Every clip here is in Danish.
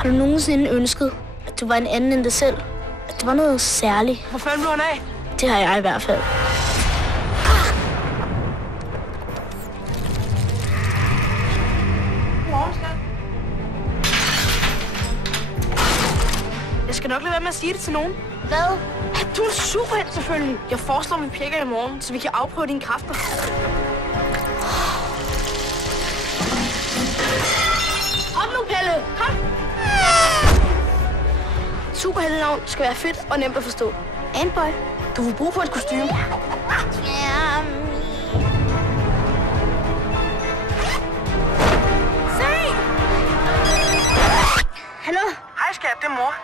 Har du nogensinde ønsket, at du var en anden end dig selv? At det var noget særligt? Hvor fanden blev han af? Det har jeg i hvert fald. Jeg skal nok lade være med at sige det til nogen. Hvad? At du er en superhelt, selvfølgelig. Jeg foreslår, at vi pjekker i morgen, så vi kan afprøve dine kræfter. Kom nu, Pelle! Kom! Superheltenavn skal være fedt og nemt at forstå. Antboy, du får brug for et kostume. Se! Hallo? Hej skat, det er mor.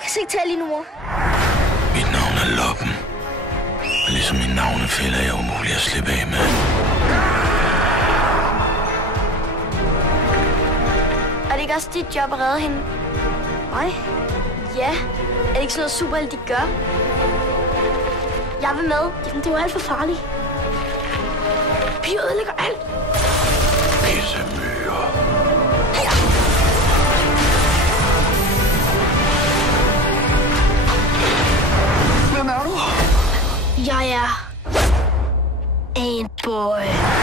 Jeg kan ikke tale lige nu, mor. Mit navn er Loppen. Og ligesom min navnefælde er jeg umulig at slippe af med. Er det ikke også dit job at redde hende? Nej. Ja. Er det ikke sådan noget superhelt, de gør? Jeg vil med. Jamen, det er jo alt for farligt. Piger ødelægger alt. Pissemyrer. Hvem er du? Jeg er Antboy.